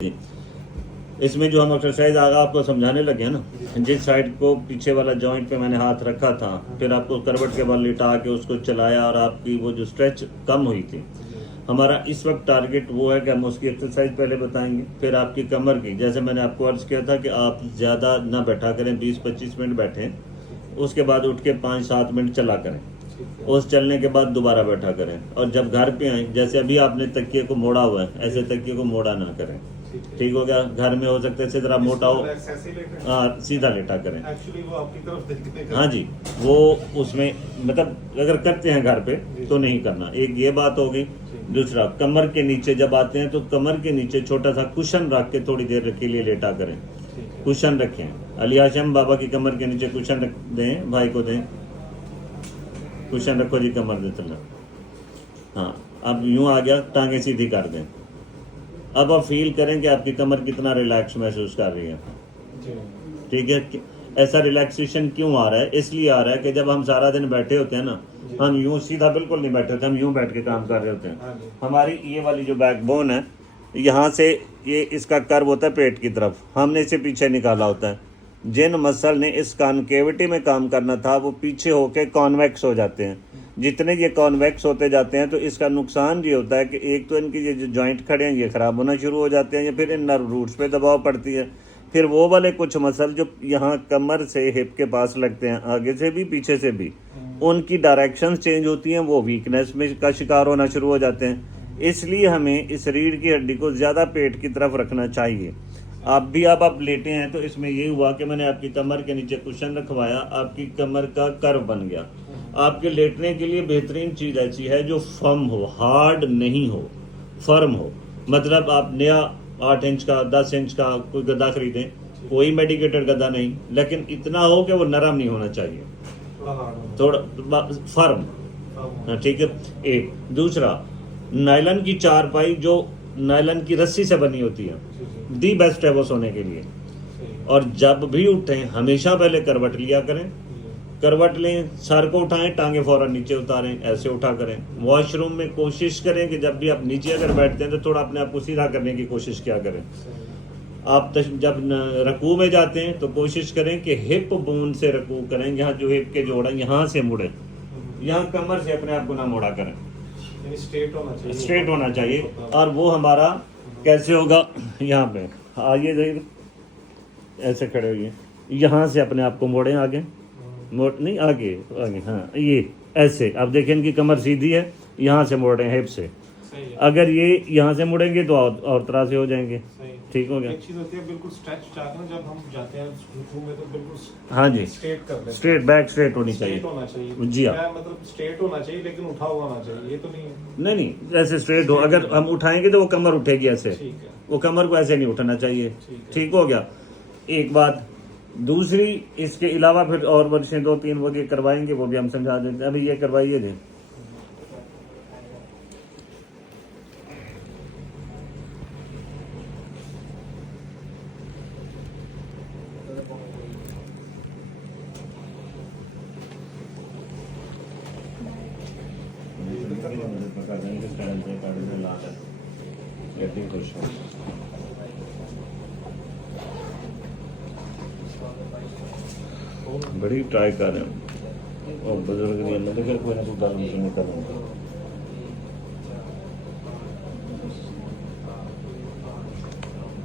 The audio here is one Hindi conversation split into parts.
जी। इसमें जो हम एक्सरसाइज आगा आपको समझाने लगे हैं ना, जिस साइड को पीछे वाला जॉइंट पे मैंने हाथ रखा था, फिर आपको करवट के बल लिटा के उसको चलाया और आपकी वो जो स्ट्रेच कम हुई थी, हमारा इस वक्त टारगेट वो है कि हम उसकी एक्सरसाइज पहले बताएंगे, फिर आपकी कमर की, जैसे मैंने आपको अर्ज किया था कि आप ज़्यादा ना बैठा करें, 20-25 मिनट बैठें, उसके बाद उठ के 5-7 मिनट चला करें, उस चलने के बाद दोबारा बैठा करें। और जब घर पे आए, जैसे अभी आपने तकिए को मोड़ा हुआ है, ऐसे तकिए को मोड़ा ना करें। ठीक हो गया। घर में हो सकता है इसे जरा मोटा हो, हाँ सीधा लेटा करें। एक्चुअली वो आपकी तरफ देखते हैं। हाँ जी, वो उसमें मतलब अगर करते हैं घर पे तो नहीं करना, एक ये बात होगी। दूसरा, कमर के नीचे जब आते हैं तो कमर के नीचे छोटा सा कुशन रख के थोड़ी देर के लिए लेटा करें। कुशन रखें। अली हाशम बाबा की कमर के नीचे कुशन रख दें, भाई को दें, कुशन रखो जी कमर दे तला। हाँ, अब यूं आ गया, टांगे सीधी कर दें। अब आप फील करें कि आपकी कमर कितना रिलैक्स महसूस कर रही है। ठीक है। ऐसा रिलैक्सेशन क्यों आ रहा है? इसलिए आ रहा है कि जब हम सारा दिन बैठे होते हैं ना, हम यूं सीधा बिल्कुल नहीं बैठे होते, हम यूं बैठ के काम कर रहे होते हैं। हमारी ये वाली जो बैकबोन है, यहाँ से ये इसका कर्व होता है पेट की तरफ, हमने इसे पीछे निकाला होता है। जिन मसल ने इस कॉन्केविटी में काम करना था वो पीछे होके कॉन्वेक्स हो जाते हैं। जितने ये कॉन्वेक्स होते जाते हैं तो इसका नुकसान ये होता है कि एक तो इनकी ये जो जॉइंट खड़े हैं ये ख़राब होना शुरू हो जाते हैं, या फिर इन नर्व रूट्स पे दबाव पड़ती है। फिर वो वाले कुछ मसल जो यहाँ कमर से हिप के पास लगते हैं, आगे से भी पीछे से भी, उनकी डायरेक्शन चेंज होती हैं, वो वीकनेस में का शिकार होना शुरू हो जाते हैं। इसलिए हमें इस रीढ़ की हड्डी को ज़्यादा पेट की तरफ रखना चाहिए। आप भी आप लेटे हैं तो इसमें ये हुआ कि मैंने आपकी कमर के नीचे कुशन रखवाया, आपकी कमर का कर्व बन गया। आपके लेटने के लिए बेहतरीन चीज़ ऐसी है जो फर्म हो, हार्ड नहीं हो, फर्म हो। मतलब आप नया 8 इंच का 10 इंच का कोई गद्दा खरीदें, कोई मेडिकेटेड गद्दा नहीं, लेकिन इतना हो कि वो नरम नहीं होना चाहिए, थोड़ा फर्म। ठीक है। एक दूसरा, नायलन की चारपाई जो नायलन की रस्सी से बनी होती है, दी बेस्ट है वो सोने के लिए। और जब भी उठें हमेशा पहले करवट लिया करें, करवट लें, सर को उठाएं, टांगे फौरन नीचे उतारें, ऐसे उठा करें। वॉशरूम में कोशिश करें कि जब भी आप नीचे अगर बैठते हैं तो थोड़ा अपने आप को सीधा करने की कोशिश किया करें। आप जब रकू में जाते हैं तो कोशिश करें कि हिप बोन से रकू करें, यहाँ जो हिप के जोड़ है यहाँ से मुड़े, यहाँ कमर से अपने आप को ना मोड़ा करें, स्ट्रेट होना चाहिए, स्ट्रेट होना चाहिए। और वो हमारा कैसे होगा, यहाँ पे आइए, ऐसे खड़े होइए, यहाँ से अपने आप को मोड़ें, आगे मोड़ नहीं, आगे आगे, हाँ ये ऐसे। अब देखें इनकी कमर सीधी है, यहाँ से मोड़ रहे हैं हिप से। अगर ये यहाँ से मुड़ेंगे तो और तरह से हो जाएंगे। ठीक हो गया। एक चीज होती है बिल्कुल स्ट्रेच चाहते हैं, जब हम जाते हैं रुकू में तो बिल्कुल हाँ जी, स्ट्रेट कर लेते हैं। स्ट्रेट बैक स्ट्रेट होनी चाहिए। स्ट्रेट होना चाहिए जी हाँ, मतलब स्ट्रेट होना चाहिए लेकिन उठा हुआ होना चाहिए, ये तो नहीं। नहीं ऐसे स्ट्रेट हो, अगर हम उठाएंगे तो वो कमर उठेगी ऐसे, ठीक है, वो कमर को ऐसे नहीं उठाना चाहिए। ठीक है। ठीक हो गया। एक बात। दूसरी, इसके अलावा फिर और वर्षें 2-3 वो ये करवाएंगे, वो भी हम समझा देते हैं। अभी ये करवाइए जी। बड़ी ट्राई कर रहे हैं और बुजुर्ग नहीं है, फिर कोई ना कोई गल मुझे नहीं करूँगा।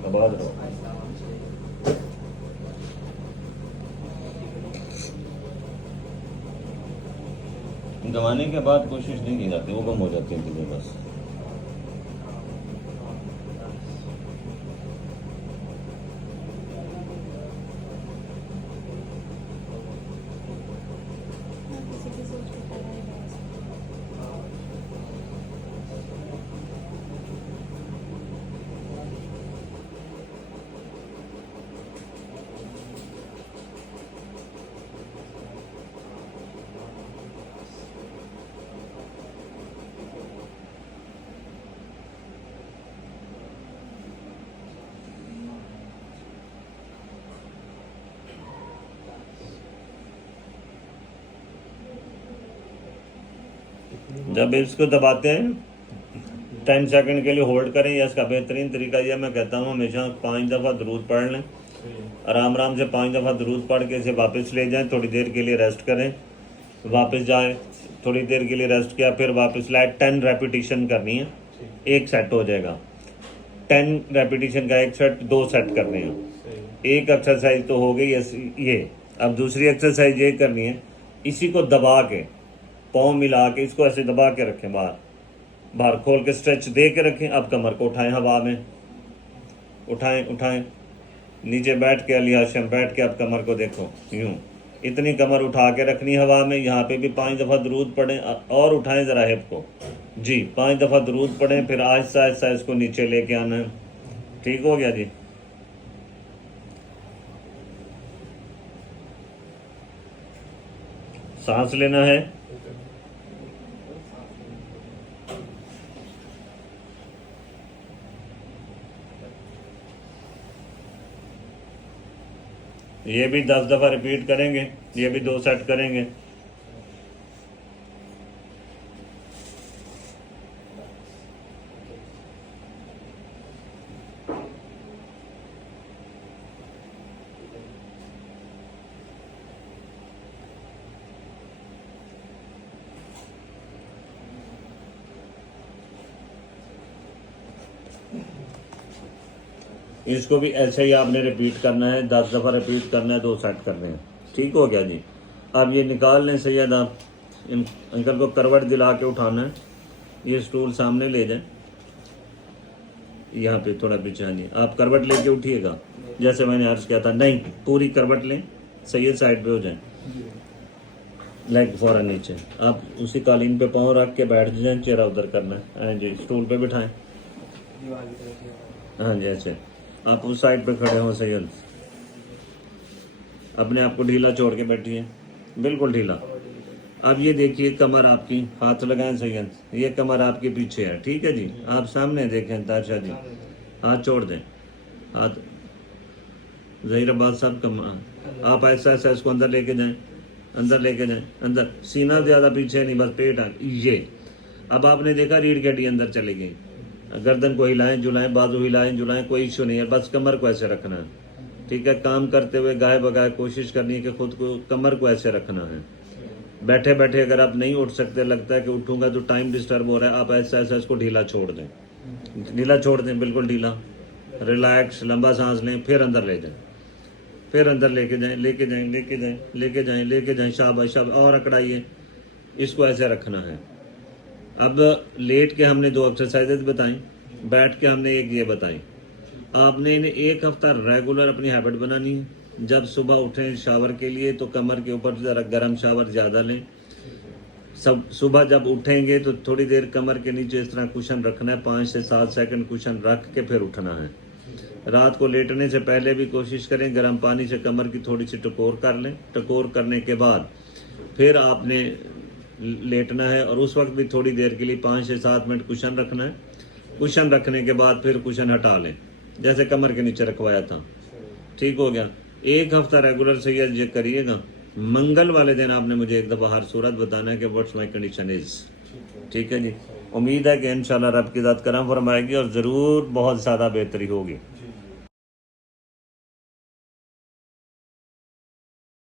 आबाद रहो। दबाने के बाद कोशिश नहीं की जाती, वो कम हो जाती है चीज़ें बस। जब इसको दबाते हैं 10 सेकंड के लिए होल्ड करें, या इसका बेहतरीन तरीका यह मैं कहता हूँ हमेशा 5 दफ़ा दरूद पढ़ लें, आराम आराम से 5 दफ़ा दरूद पढ़ के इसे वापस ले जाएं, थोड़ी देर के लिए रेस्ट करें, वापस जाएं, थोड़ी देर के लिए रेस्ट किया, फिर वापस लाए। 10 रेपिटेशन करनी है, एक सेट हो जाएगा। 10 रेपिटेशन का एक सेट, 2 सेट करने हैं। एक एक्सरसाइज तो हो गई ये। अब दूसरी एक्सरसाइज ये करनी है, इसी को दबा के पाँव मिला के इसको ऐसे दबा के रखें, बाहर खोल के स्ट्रेच दे के रखें। अब कमर को उठाएं, हवा में उठाएं, नीचे बैठ के अली हाशिम बैठ के अब कमर को देखो, यूं इतनी कमर उठा के रखनी हवा में। यहाँ पे भी 5 दफ़ा दरूद पढ़ें और उठाएं ज़रा हिप को जी, 5 दफ़ा दरूद पढ़ें, फिर आहिस्ता आहिस्ता इसको नीचे लेके आना है। ठीक हो गया जी। सांस लेना है, ये भी 10 दफ़ा रिपीट करेंगे, ये भी 2 सेट करेंगे। इसको भी ऐसे ही आपने रिपीट करना है, 10 दफ़ा रिपीट करना है, 2 सेट करने हैं। ठीक हो गया जी। अब ये निकाल लें सैयद, आप इन अंकल को करवट दिला के उठाना है, ये स्टूल सामने ले जाएं, यहाँ पे थोड़ा पीछे आइए, आप करवट लेके उठिएगा जैसे मैंने अर्ज किया था। नहीं, पूरी करवट लें, सैयद साइड पे हो जाएं, लेग फौरन नीचे, आप उसी कालीन पे पाँव रख के बैठ जाएं, चेहरा उधर करना है। हाँ जी, स्टूल पे बिठाएं, हाँ जी ऐसे। आप उस साइड पे खड़े हो सैयद, अपने आप को ढीला छोड़ के बैठिए, बिल्कुल ढीला। अब ये देखिए कमर आपकी, हाथ लगाएं सैयद, ये कमर आपके पीछे है। ठीक है जी, आप सामने देखें ताशा जी, हाथ छोड़ दें, हाथ ज़हीर अब्बास साहब कमर, आप ऐसा ऐसा इसको अंदर लेके जाएं, अंदर लेके जाएं, अंदर, सीना ज़्यादा पीछे नहीं, बस पेट आ ये। अब आपने देखा रीढ़ की हड्डी अंदर चली गई, गर्दन को हिलाएं जुलाएं, बाजू हिलाएं जुलाएं, कोई इशू नहीं है, बस कमर को ऐसे रखना है। ठीक है, काम करते हुए गाय बगाए कोशिश करनी है कि खुद को कमर को ऐसे रखना है। बैठे बैठे अगर आप नहीं उठ सकते, लगता है कि उठूंगा तो टाइम डिस्टर्ब हो रहा है, आप ऐसा ऐसा इसको ढीला छोड़ दें, ढीला छोड़ दें, बिल्कुल ढीला, रिलैक्स, लंबा सांस लें, फिर अंदर ले जाएं, फिर अंदर लेके जाएं, लेके जाएं, लेके जाएं, लेके जाएं, लेके जाएं, शाबाश शाबाश, और अकड़ाइए, इसको ऐसे रखना है। अब लेट के हमने 2 एक्सरसाइजेज बताई, बैठ के हमने एक ये बताई। आपने इन्हें 1 हफ्ता रेगुलर अपनी हैबिट बनानी है। जब सुबह उठें शावर के लिए तो कमर के ऊपर ज़रा गर्म शावर ज़्यादा लें। सब सुबह जब उठेंगे तो थोड़ी देर कमर के नीचे इस तरह कुशन रखना है, 5 से 7 सेकंड कुशन रख के फिर उठना है। रात को लेटने से पहले भी कोशिश करें गर्म पानी से कमर की थोड़ी सी टकोर कर लें। टकोर करने के बाद फिर आपने लेटना है और उस वक्त भी थोड़ी देर के लिए 5 से 7 मिनट कुशन रखना है। कुशन रखने के बाद फिर कुशन हटा लें, जैसे कमर के नीचे रखवाया था। ठीक हो गया। 1 हफ्ता रेगुलर से ये करिएगा। मंगल वाले दिन आपने मुझे एक दफ़ा हर सूरत बताना है कि व्हाट्स माई कंडीशन इज़। ठीक है जी, उम्मीद है कि इंशाल्लाह रब की ज़ात करम फरमाएगी और ज़रूर बहुत ज़्यादा बेहतरी होगी।